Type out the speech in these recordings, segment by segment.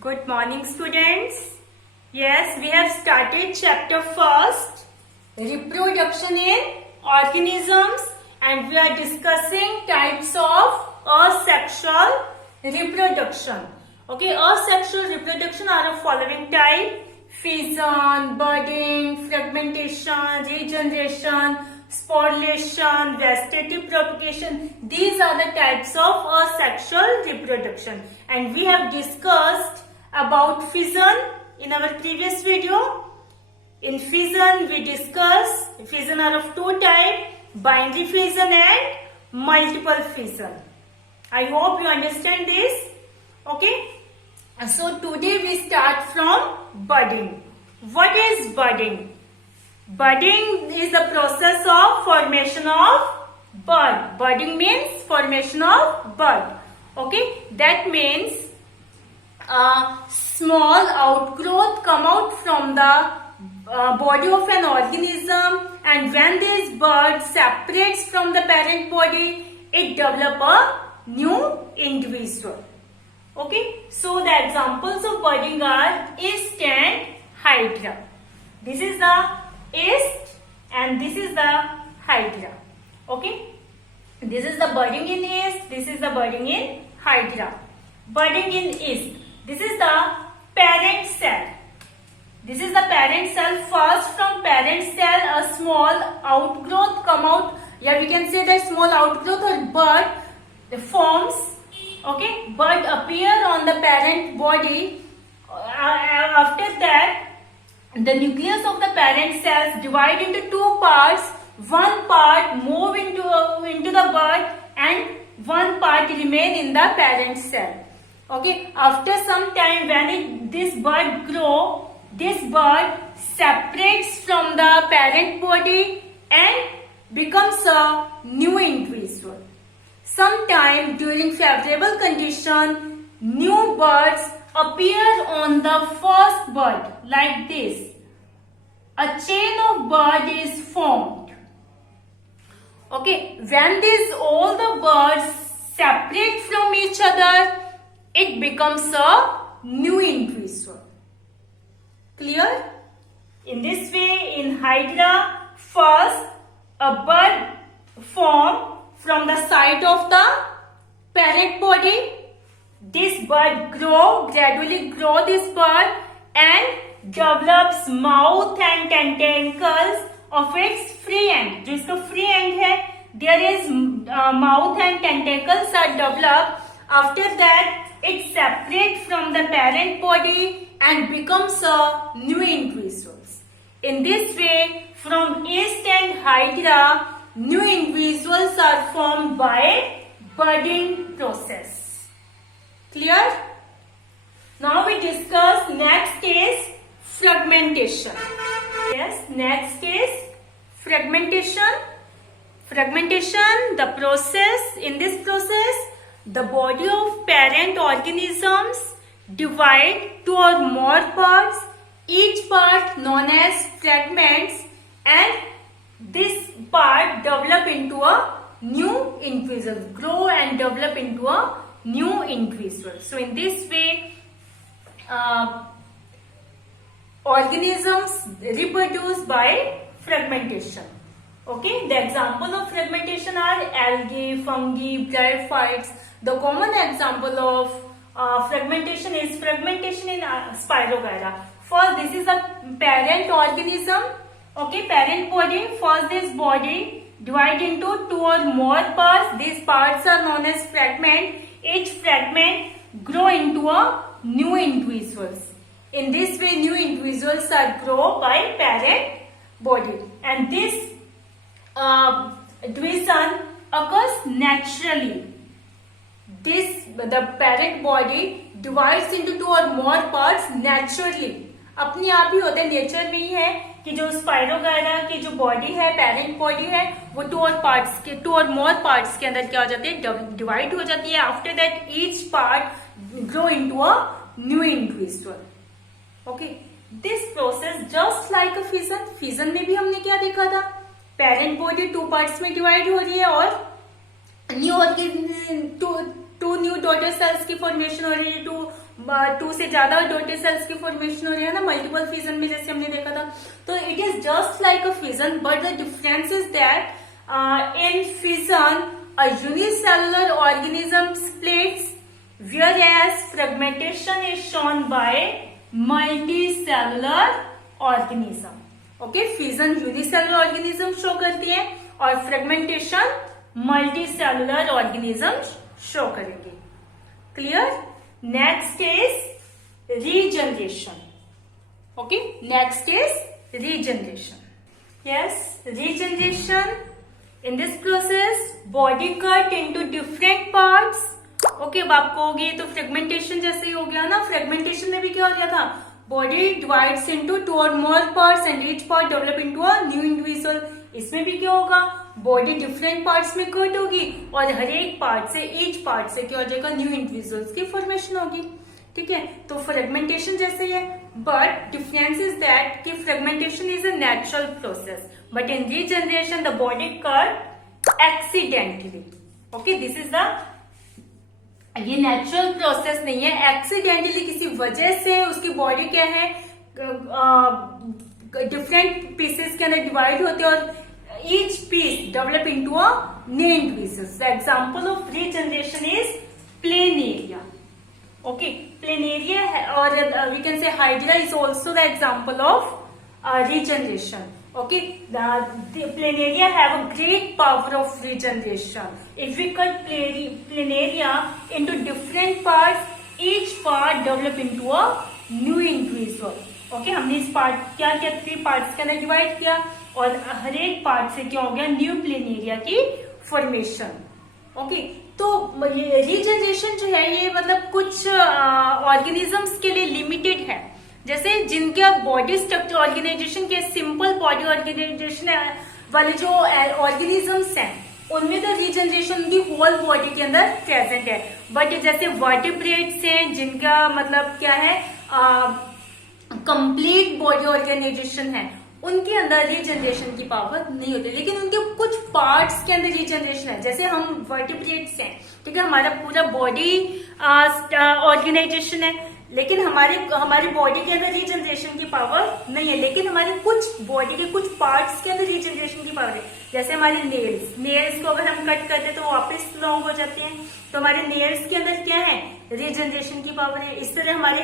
Good morning, students. Yes, we have started chapter first, reproduction in organisms, and we are discussing types of asexual reproduction. Okay, asexual reproduction are of following type: fission, budding, fragmentation, regeneration, sporulation, vegetative propagation. These are the types of asexual reproduction, and we have discussed about fission in our previous video. In fission, we discuss fission are of two types: binary fission and multiple fission. I hope you understand this. Okay. So today we start from budding. What is budding? Budding is the process of formation of bud. Budding means formation of bud. Okay. That means a small outgrowth come out from the body of an organism, and when this bud separates from the parent body, it develops a new individual. Okay, so the examples of budding are yeast and hydra. This is the yeast and this is the hydra. Okay, this is the budding in yeast, this is the budding in hydra. Budding in yeast. This is the parent cell. This is the parent cell. First, from parent cell, a small outgrowth come out. Yeah, we can say that small outgrowth or bud forms. Okay, bud appear on the parent body. After that, the nucleus of the parent cells divide into two parts. One part move into the bud, and one part remain in the parent cell. Okay, after some time, when this bud grow, this bud separates from the parent body and becomes a new individual. Sometime during favorable condition, new buds appear on the first bud like this. A chain of bud is formed. Okay, when all the buds separate from each other, it becomes a new individual. Clear? In this way, in hydra, first a bud form from the side of the parent body. This bud gradually grow this bud and develops mouth and tentacles of its free end. जो इसका free end है, there is mouth and tentacles are developed. After that, it separates from the parent body and becomes a new individuals. In this way, from yeast and hydra, new individuals are formed by budding process. Clear? Now we discuss next is fragmentation. Yes, next is fragmentation. Fragmentation, the process, in this process, the body of parent organisms divide two or more parts, each part known as fragments, and this part develop into a new individual, grow and develop into a new individual. So in this way, organisms reproduce by fragmentation. Okay, the example of fragmentation are algae, fungi, bryophytes. The common example of fragmentation is fragmentation in Spirogyra. First, this is a parent organism. Okay, parent body. First, this body divide into two or more parts. These parts are known as fragment. Each fragment grow into a new individuals. In this way, new individuals are grow by parent body, and this division occurs naturally. The parent body divides into two or more parts naturally. अपने आप ही होता है, nature में ही है कि जो spirogyra की जो बॉडी है, पेरेंट बॉडी है, वो टू और मोर पार्ट्स के अंदर क्या हो जाती है, डिवाइड हो जाती है. After that each part grow into a new individual. Okay, this process just like a fission. Fission में भी हमने क्या देखा था, पेरेंट बॉडी टू पार्ट्स में डिवाइड हो रही है और टू न्यू डॉटर सेल्स की फॉर्मेशन हो रही है, टू टू से ज्यादा डॉटेड सेल्स की फॉर्मेशन हो रही है ना मल्टीपल फिजन में, जैसे हमने देखा था. तो it is just like a fission, but the difference is that in fission a unicellular organism splits, whereas fragmentation is shown by multicellular organism. Okay, fission unicellular organism show करती है और fragmentation multicellular organism show करेंगे. Clear? Next is regeneration. Okay, next is regeneration. Yes, regeneration. In this process body cut into different parts. Okay, अब आपको हो गई तो fragmentation जैसे ही हो गया ना. फ्रेगमेंटेशन में भी क्या हो गया था, body divides into 2 or more parts and each part develop into a new individual. इसमें भी क्या होगा, बॉडी डिफरेंट पार्ट्स में कट होगी और हर एक पार्ट से, ईच पार्ट से क्या हो जाएगा, न्यू इंडिविजुअल्स की फॉर्मेशन होगी. ठीक है, तो फ्रेगमेंटेशन जैसे ही है, बट डिफरेंस इज दैट कि fragmentation is a natural process, but in regeneration the body cut accidentally. Okay, this is the, ये नेचुरल प्रोसेस नहीं है, एक्सीडेंटली किसी वजह से उसकी बॉडी क्या है, डिफरेंट पीसेस के अंदर डिवाइड होते हैं और each piece develop into a new individual. The example of regeneration is planaria. Okay, planaria और we can say hydra is also the example of regeneration. Okay, the planaria have a great power of regeneration. If we cut planaria into different parts, each part develop into a new individual. Okay, हमने इस part क्या किया, 3 parts के अंदर divide किया और हर एक part से क्या हो गया, न्यू प्लेनेरिया की फॉर्मेशन. ओके, तो ये रीजनरेशन जो है ये मतलब कुछ ऑर्गेनिजम्स के लिए लिमिटेड है. जैसे जिनका बॉडी स्ट्रक्चर ऑर्गेनाइजेशन के सिंपल बॉडी ऑर्गेनाइजेशन वाले जो ऑर्गेनिजम्स हैं उनमें तो रीजनरेशन उनकी होल बॉडी के अंदर प्रेजेंट है. बट जैसे वर्टिब्रेट्स हैं जिनका मतलब क्या है, कंप्लीट बॉडी ऑर्गेनाइजेशन है, उनके अंदर रीजनरेशन की पावर नहीं होती, लेकिन उनके कुछ पार्ट्स के अंदर रीजनरेशन है. जैसे हम वर्टिब्रेट्स हैं, ठीक है, हमारा पूरा बॉडी ऑर्गेनाइजेशन है, लेकिन हमारी बॉडी के अंदर रीजनरेशन की पावर नहीं है, लेकिन हमारे कुछ बॉडी के कुछ पार्ट्स के अंदर रीजनरेशन की पावर है. जैसे हमारे नेल्स को अगर हम कट करते हैं तो वापस लॉन्ग हो जाते हैं, तो हमारे नेल्स के अंदर क्या है, रीजनरेशन की पावर है. इस तरह हमारे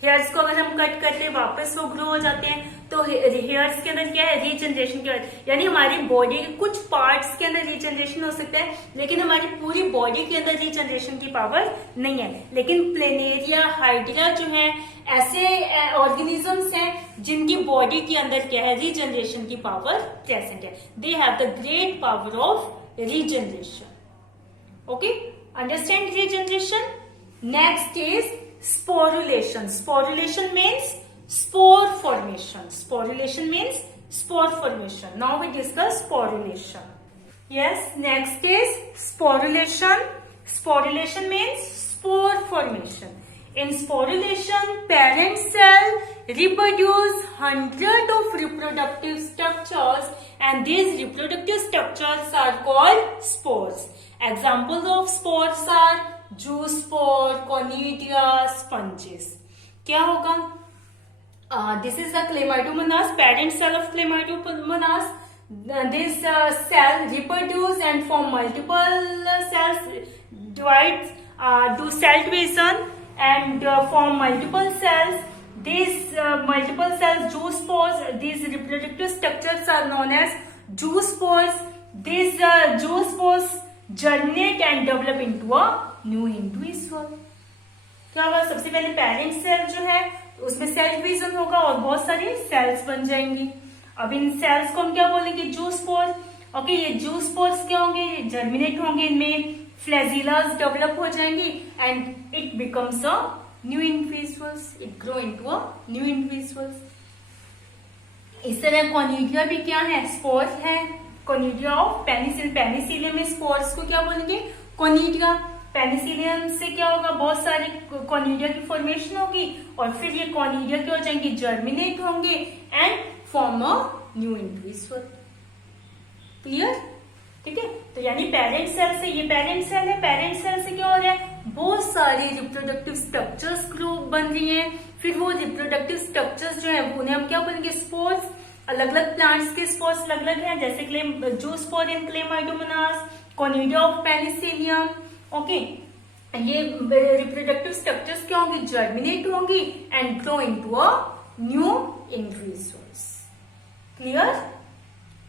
हेयर्स को अगर हम कट करते हैं वापस वो ग्रो हो जाते हैं, तो हेयर्स के अंदर क्या है, रीजनरेशन की पावर. यानी हमारी बॉडी के कुछ पार्ट्स के अंदर रीजनरेशन हो सकता है, लेकिन हमारी पूरी बॉडी के अंदर रीजनरेशन की पावर नहीं है. लेकिन प्लेनेरिया, हाइड्रा जो है ऐसे ऑर्गेनिजम्स हैं जिनकी बॉडी के अंदर क्या है, रीजनरेशन की पावर प्रेजेंट है. They have the great power of regeneration. Okay, understand regeneration. Next is sporulation. Sporulation means spore formation. Sporulation means spore formation. Now we discuss sporulation. Yes, next is sporulation. Sporulation means spore formation. In sporulation, parent cell reproduce hundred of reproductive structures, and these reproductive structures are called spores. Examples of spores are zoospore, conidia, sponges. क्या होगा, this is the chlamydomonas, parent cell of chlamydomonas. This cell reproduce and form multiple cells, divide, do cell division and form multiple cells. These multiple cells, zoospores, these reproductive structures are known as zoospores. These zoospores germinate and develop into a new individual. क्या होगा, सबसे पहले parent cell जो है उसमें cell division होगा और बहुत सारी सेल्स बन जाएंगी. अब इन सेल्स को हम क्या बोलेंगे, जूस्पोर. ओके, ये जूस्पोर्स क्या होंगे, ये जर्मिनेट होंगे, इनमें फ्लैजिलास डेवलप हो जाएंगी and it becomes a new individuals, it grow into a new individuals. इस तरह कॉनिडिया भी क्या है, स्पोर है. Conidia of Penicillium. पेनिसिलियम में स्पोर्स को क्या बोलेंगे, कॉनिडिया. पेनिसिलियम से क्या होगा, बहुत सारी कॉनिडिया की फॉर्मेशन होगी और फिर ये कॉनिडिया क्या हो जाएंगे, जर्मिनेट होंगे and form a new individual. Clear? ठीक है, तो यानी पेरेंट सेल से, ये पेरेंट सेल है, पेरेंट सेल से क्या हो रहा है, बहुत सारी रिप्रोडक्टिव स्ट्रक्चर्स ग्रो बन रही हैं। फिर वो रिप्रोडक्टिव स्ट्रक्चर्स जो है उन्हें हम क्या बोलेंगे, स्पोर्स। अलग अलग प्लांट्स के स्पोर्स अलग अलग हैं, जैसे zoospore in Chlamydomonas, conidia of Penicillium. Okay, ये रिप्रोडक्टिव स्ट्रक्चर्स क्या होंगी, जर्मिनेट होंगी and grow into a new individuals. Clear?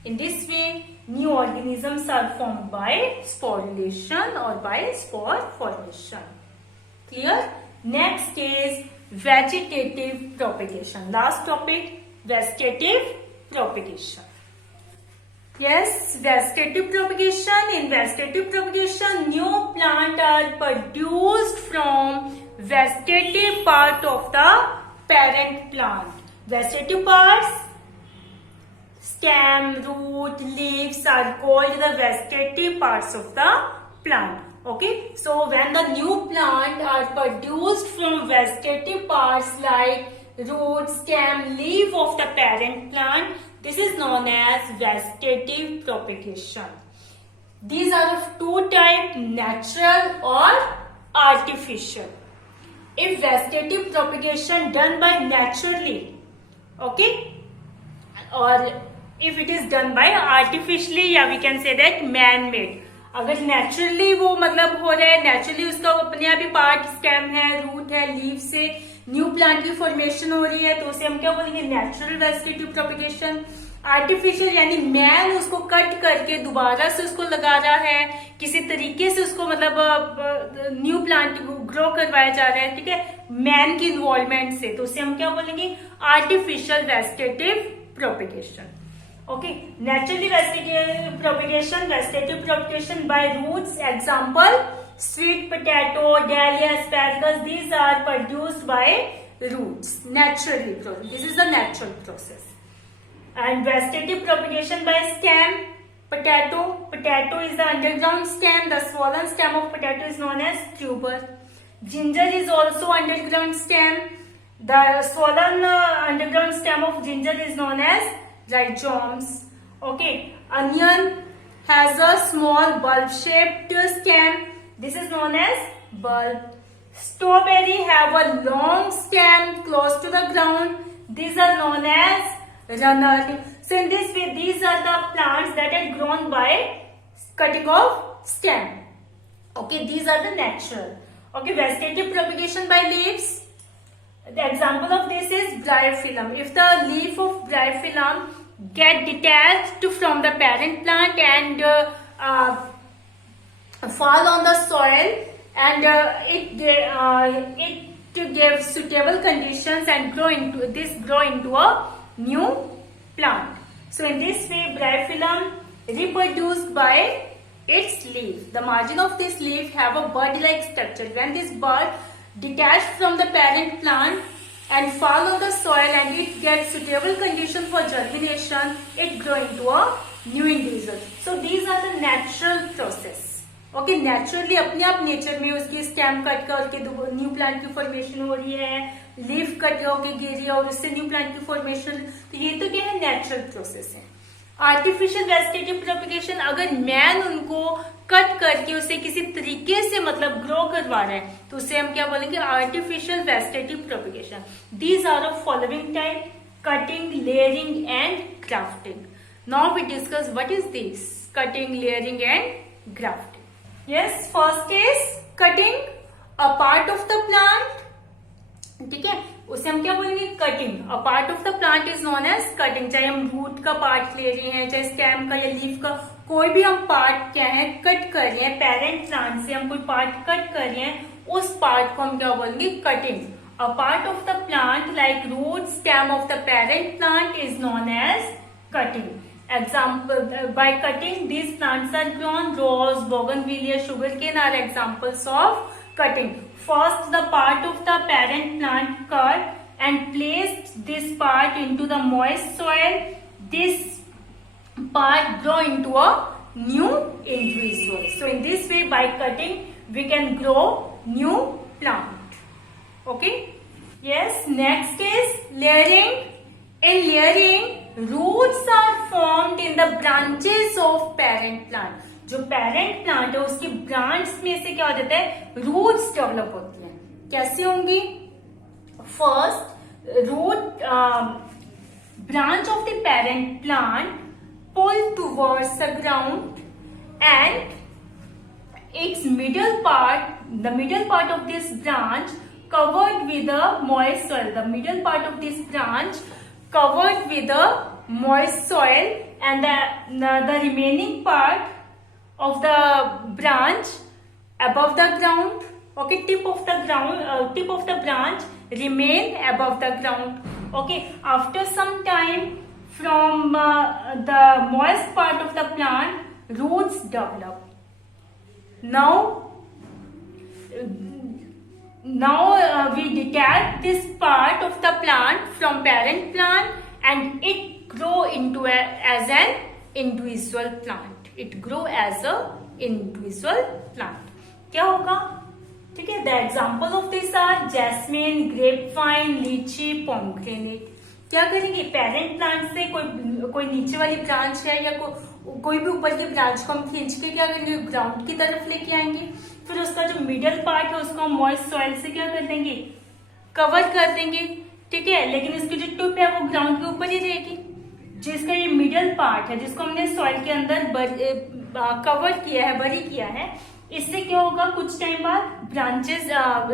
In this way, new organisms are formed by sporulation or by spore formation. Clear? Next is vegetative propagation. Last topic, vegetative propagation. Yes, vegetative propagation. In vegetative propagation, new plant are produced from vegetative part of the parent plant. Vegetative parts, stem, root, leaves are called the vegetative parts of the plant. Okay, so when the new plant are produced from vegetative parts like root, stem, leaf of the parent plant, this is known as vegetative propagation. These are of two types, natural or artificial. If vegetative propagation done by naturally, okay, or if it is done by artificially, या we can say that man made. अगर naturally वो मतलब हो रहा है, naturally उसका अपने आप ही पार्ट, स्टेम है, रूट है, लीफ से न्यू प्लांट की फॉर्मेशन हो रही है, तो उसे हम क्या बोलेंगे, नेचुरल वेजिटेटिव प्रोपगेशन। आर्टिफिशियल यानी मैन उसको कट करके दोबारा से उसको लगा रहा है, किसी तरीके से उसको मतलब न्यू प्लांट ग्रो करवाया जा रहा है, ठीक है, मैन की इन्वॉल्वमेंट से, तो उसे हम क्या बोलेंगे, artificial vegetative propagation. Okay, naturally vegetative propagation by roots. Example, sweet potato, dahlia, asparagus. These are produced by roots naturally. This is the natural process. And vegetative propagation by stem. Potato. Potato is the underground stem. The swollen stem of potato is known as tuber. Ginger is also underground stem. The swollen underground stem of ginger is known as rhizomes. Okay, onion has a small bulb-shaped stem. This is known as bulb. Strawberry have a long stem close to the ground. These are known as runner. So in this way, these are the plants that are grown by cutting of stem. Okay, these are the natural. Okay, vegetative propagation by leaves. The example of this is bryophyllum. If the leaf of bryophyllum get detached from the parent plant and fall on the soil, and it gives suitable conditions and grow into a new plant. So in this way, bryophyllum reproduced by its leaf. The margin of this leaf have a bud-like structure. When this bud detached from the parent plant and fall on the soil and it gets suitable condition for germination, it grow into a new individual. So these are the natural process. Okay, naturally अपने आप nature में उसकी stem cut करके new plant की formation हो रही है, leaf cut होके गिर रही है और उससे न्यू प्लांट की फॉर्मेशन, तो ये तो क्या है, नेचुरल प्रोसेस है। आर्टिफिशियल वेजिटेटिव प्रोपगेशन, अगर मैन उनको कट करके उसे किसी तरीके से मतलब ग्रो करवा रहा है, तो उसे हम क्या बोलेंगे, artificial vegetative propagation. These are of following type, cutting, layering and grafting. Now we discuss what is this cutting, layering and grafting. Yes, first is cutting a part of the plant. ठीक है, उसे हम क्या बोलेंगे, cutting. A part of the plant is known as cutting. चाहे हम root का part ले रहे हैं, चाहे स्टेम का या लीफ का, कोई भी हम पार्ट क्या है कट कर रहे हैं, पेरेंट प्लांट से हम कोई पार्ट कट कर रहे हैं, उस पार्ट को हम क्या बोलेंगे, cutting. A part of the plant like root, stem of the parent plant is known as cutting. Example, by cutting these plants are grown. Rose, bougainvillea, sugarcane are examples of cutting. First, the part of the parent plant cut and placed this part into the moist soil. This part grow into a new individual. So in this way, by cutting, we can grow new plant. Okay. Yes. Next is layering. In layering, roots are formed in the branches of parent plant. जो parent plant है उसकी branch में से क्या हो जाता है, roots develop होती हैं. कैसे होंगी? First, root branch of the parent plant pull towards the ground and its middle part, the middle part of this branch covered with a moist soil. The middle part of this branch covered with a moist soil, and the remaining part of the branch above the ground. Okay, tip of the branch remain above the ground. Okay, after some time from the moist part of the plant, roots develop. Now we detach this part of the plant from parent plant and it grow into as an individual plant. It grow as a individual plant. क्या होगा? ठीक है. The example of this are jasmine, grapevine, litchi, pomegranate. क्या करेंगे? Parent plant से कोई नीचे वाली ब्रांच है या कोई भी ऊपर की ब्रांच को हम खींच के क्या करेंगे, ग्राउंड की तरफ लेके आएंगे. फिर उसका जो मिडल पार्ट है उसको हम मॉइस्ट सॉइल से क्या कर देंगे, कवर कर देंगे. ठीक है. लेकिन इसकी जो टिप है वो ग्राउंड के ऊपर ही रहेगी. जिसका ये मिडल पार्ट है जिसको हमने सॉइल के अंदर कवर किया है, बरी किया है, इससे क्या होगा, कुछ टाइम बाद ब्रांचेस,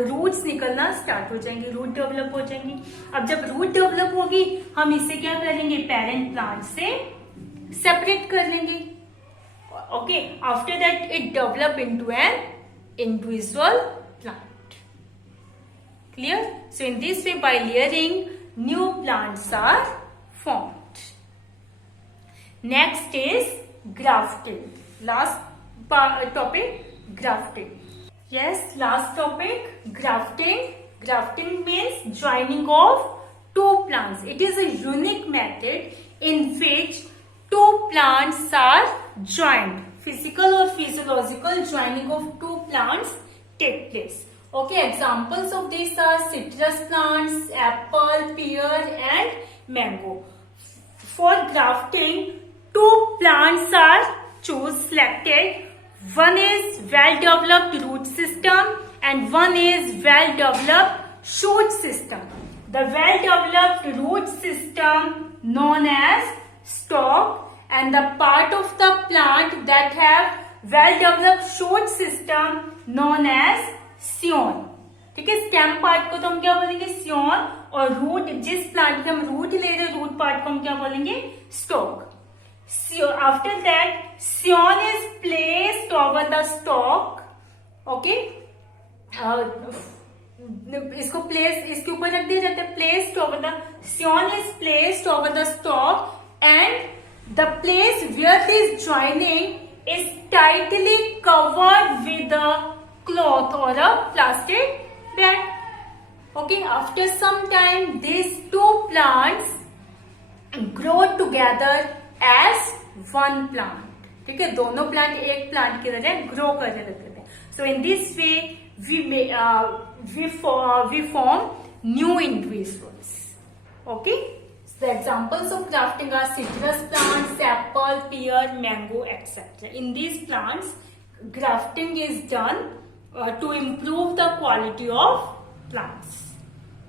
रूट्स निकलना स्टार्ट हो जाएंगी, रूट डेवलप हो जाएंगी. अब जब रूट डेवलप होगी हम इसे क्या करेंगे, पेरेंट प्लांट से सेपरेट कर लेंगे. Okay. After that it develop into an individual plant. Clear? So in this way by layering new plants are formed. Next is grafting. Last topic, grafting. Yes, last topic, grafting. Grafting means joining of two plants. It is a unique method in which two plants are joined. Physical or physiological joining of two plants take place. Okay, examples of these are citrus plants, apple, pear and mango. For grafting, two plants are selected. One is well-developed root system and one is well-developed shoot system. The well-developed root system known as stalk and the part of the plant that have well-developed shoot system known as scion. ठीक है. Stem part को तो हम क्या बोलेंगे, scion, और root, जिस plant के हम रूट ले रहे रूट पार्ट को हम क्या बोलेंगे, stalk. So after that, scion is placed over the stalk. Okay, इसको प्लेस, इसके ऊपर रख दिया जाता है. Placed over the scion is placed over the stalk and the place where it is joining is tightly covered with a cloth or a plastic bag. Okay, after some time, these two plants grow together as one plant. ठीक है. दोनों plant एक plant की तरह grow करने लगते हैं. So in this way we form new individuals. Okay. So the examples of grafting are citrus plants, apple, pear, mango, etc. In these plants, grafting is done to improve the quality of plants.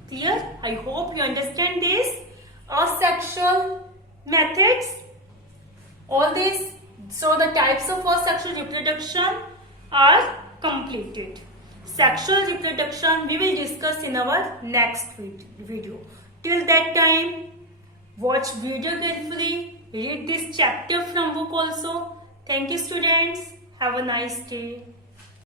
Clear? I hope you understand this. Asexual methods. All this, so the types of asexual reproduction are completed. Sexual reproduction we will discuss in our next video. Till that time, watch video carefully, read this chapter from book also. Thank you students. Have a nice day.